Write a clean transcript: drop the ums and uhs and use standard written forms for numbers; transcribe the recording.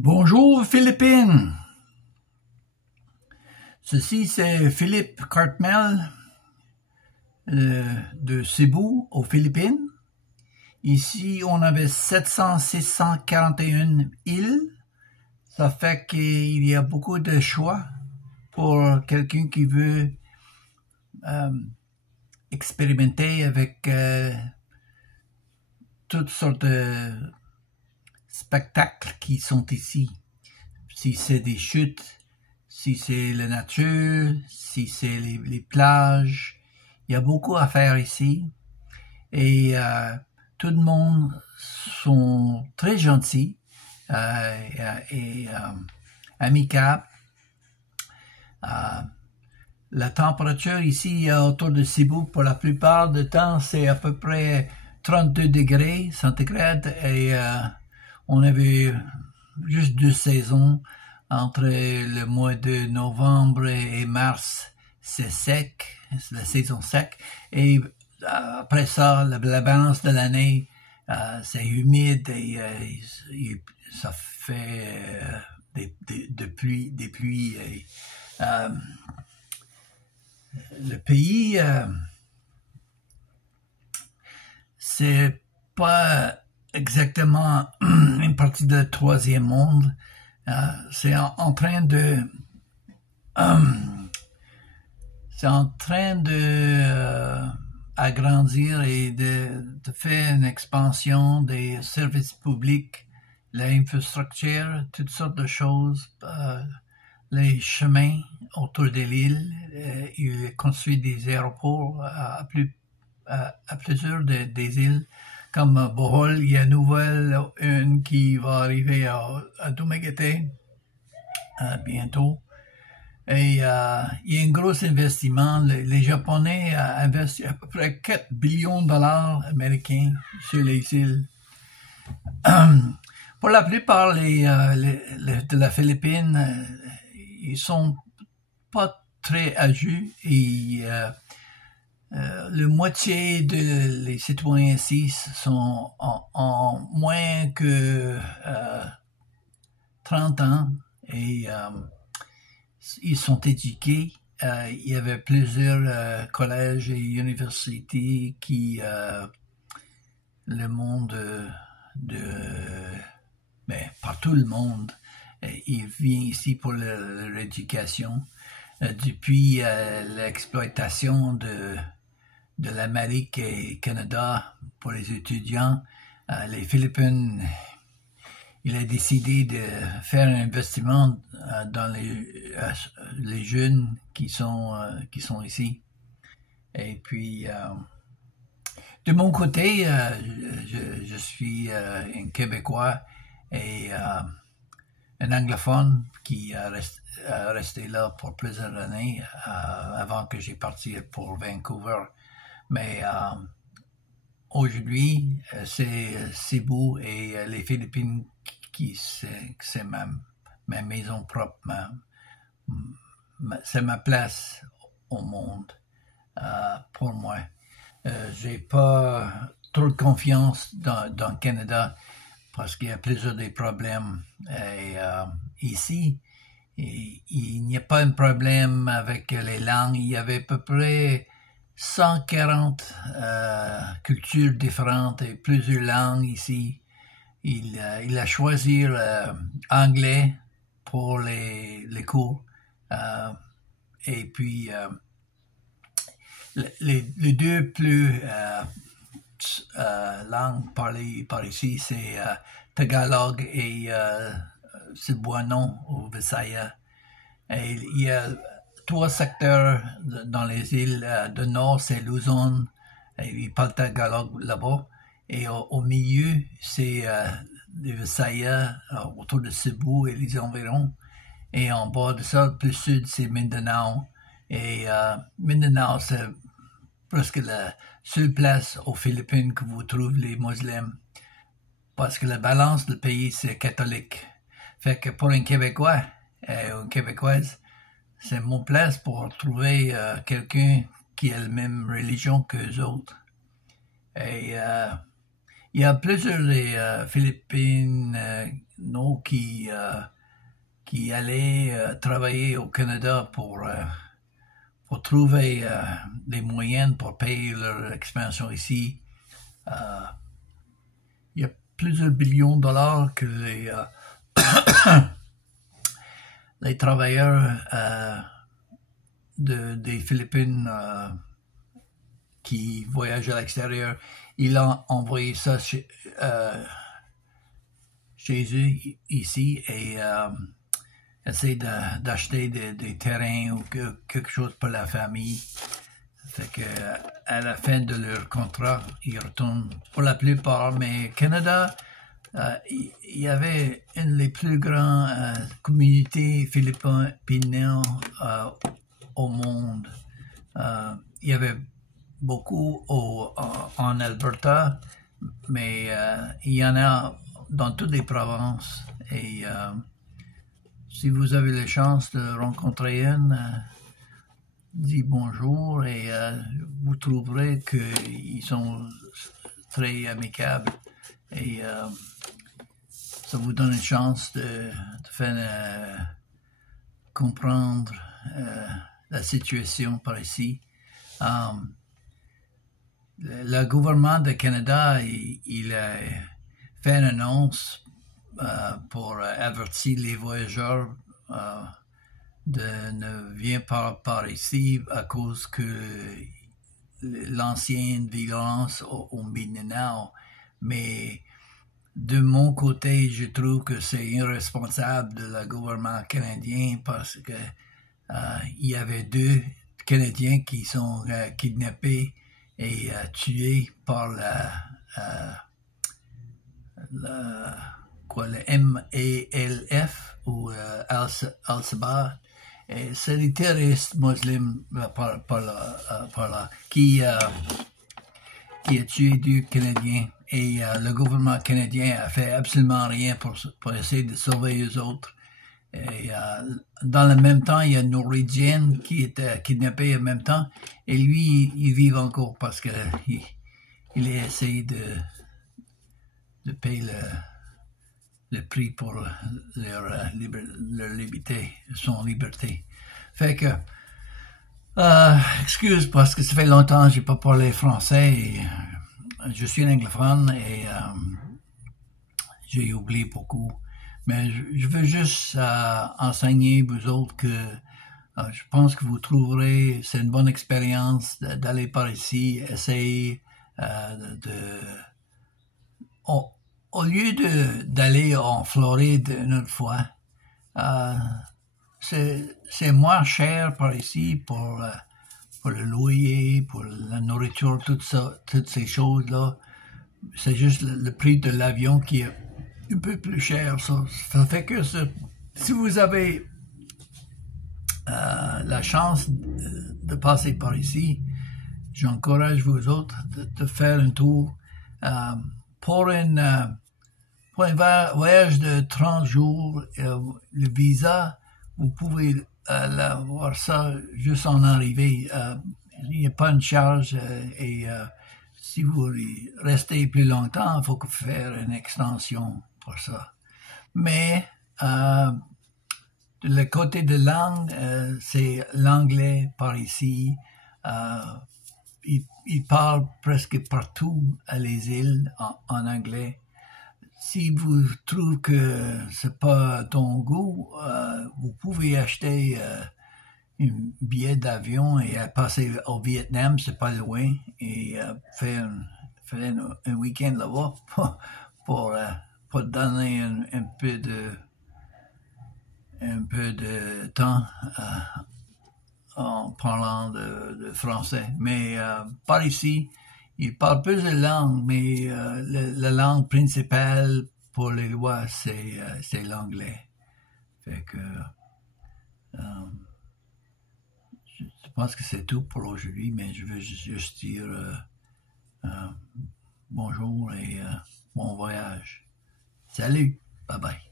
Bonjour Philippines. Ceci c'est Philippe Cartmel de Cebu aux Philippines. Ici on avait 641 îles. Ça fait qu'il y a beaucoup de choix pour quelqu'un qui veut expérimenter avec toutes sortes de spectacles qui sont ici. Si c'est des chutes, si c'est la nature, si c'est les plages, il y a beaucoup à faire ici. Et tout le monde sont très gentils et amicables. La température ici autour de Cebu, pour la plupart du temps, c'est à peu près 32 degrés centigrades et on avait juste 2 saisons. Entre le mois de novembre et mars, c'est sec, c'est la saison sec. Et après ça, la balance de l'année, c'est humide et ça fait des pluies. Et, le pays, c'est pas exactement une partie de troisième monde. C'est en train de agrandir et de faire une expansion des services publics, l'infrastructure, toutes sortes de choses, les chemins autour de l'île. Il construit des aéroports à plusieurs des îles. Comme Bohol, il y a une qui va arriver à Dumaguete bientôt. Et il y a un gros investissement. Les Japonais investissent à peu près 4 billions de dollars américains sur les îles. Pour la plupart de la Philippine, ils sont pas très âgés et la moitié des citoyens ici sont en moins que 30 ans et ils sont éduqués. Il y avait plusieurs collèges et universités qui le monde partout le monde, il vient ici pour leur éducation. Depuis l'exploitation de l'Amérique et Canada pour les étudiants, les Philippines, il a décidé de faire un investissement dans les jeunes qui sont ici. Et puis, de mon côté, je suis un Québécois et un anglophone qui a resté là pour plusieurs années avant que j'ai parti pour Vancouver. Mais aujourd'hui, c'est Cebu et les Philippines c'est ma maison propre, c'est ma place au monde pour moi. J'ai pas trop de confiance dans le Canada parce qu'il y a plusieurs des problèmes. Et ici, il n'y a pas un problème avec les langues. Il y avait à peu près 140 cultures différentes et plusieurs langues ici. Il a choisi anglais pour les cours. Et puis, les deux plus langues parlées par ici, c'est Tagalog et Cebuano ou Visaya. Et il y a 3 secteurs dans les îles. De nord, c'est Luzon. Et ils parlent Tagalog là-bas. Et au milieu, c'est les Visayas autour de Cebu et les environs. Et en bas de ça, plus sud, c'est Mindanao. Et Mindanao, c'est presque la seule place aux Philippines que vous trouvez les musulmans. Parce que la balance du pays, c'est catholique. Fait que pour un Québécois et une Québécoise, c'est mon place pour trouver quelqu'un qui a la même religion que les autres. Et il y a plusieurs des Philippines qui allaient travailler au Canada pour trouver des moyens pour payer leur expansion ici. Il y a plusieurs billions de dollars que les travailleurs des Philippines qui voyagent à l'extérieur, ils ont envoyé ça chez eux ici et essaient d'acheter des terrains ou quelque chose pour la famille. Fait que à la fin de leur contrat, ils retournent pour la plupart. Mais Canada, il y avait une des plus grandes communautés philippines au monde. Il y avait beaucoup en Alberta, mais il y en a dans toutes les provinces. Et si vous avez la chance de rencontrer une, dis bonjour et vous trouverez qu'ils sont très amicables et ça vous donne une chance de faire comprendre la situation par ici. Le gouvernement du Canada, il a fait une annonce pour avertir les voyageurs de ne venir par ici à cause que l'ancienne violence au Mindanao. Mais de mon côté, je trouve que c'est irresponsable de le gouvernement canadien parce que il y avait 2 Canadiens qui sont kidnappés et tués par le MALF ou Al-Shabaab. C'est des terroristes musulmans par là qui a tué 2 Canadiens et le gouvernement canadien a fait absolument rien pour essayer de sauver les autres. Et dans le même temps, il y a une Norvégienne qui était kidnappée en même temps et lui, il vit encore parce que il a essayé de payer le prix pour leur liberté, son liberté. Fait que, excuse parce que ça fait longtemps que j'ai pas parlé français et je suis un anglophone et j'ai oublié beaucoup. Mais je veux juste enseigner vous autres que je pense que vous trouverez, c'est une bonne expérience d'aller par ici, essayer au lieu d'aller en Floride une autre fois, c'est moins cher par ici pour le loyer, pour la nourriture, toutes ces choses-là. C'est juste le prix de l'avion qui est un peu plus cher. Ça fait que si vous avez la chance de passer par ici, j'encourage vous autres de faire un tour pour un voyage de 30 jours. Le visa, vous pouvez avoir ça juste en arrivée. Il n'y a pas une charge et si vous restez plus longtemps, il faut faire une extension pour ça. Mais le côté de langue, c'est l'anglais par ici. Il parle presque partout à les îles en anglais. Si vous trouvez que c'est pas ton goût, vous pouvez acheter un billet d'avion et passer au Vietnam, c'est pas loin, et faire un week-end là-bas pour donner un peu de temps en parlant de français. Mais par ici, ils parlent plus de langues, mais la langue principale pour les lois, c'est l'anglais. Fait que je pense que c'est tout pour aujourd'hui, mais je veux juste dire bonjour et bon voyage. Salut, bye bye.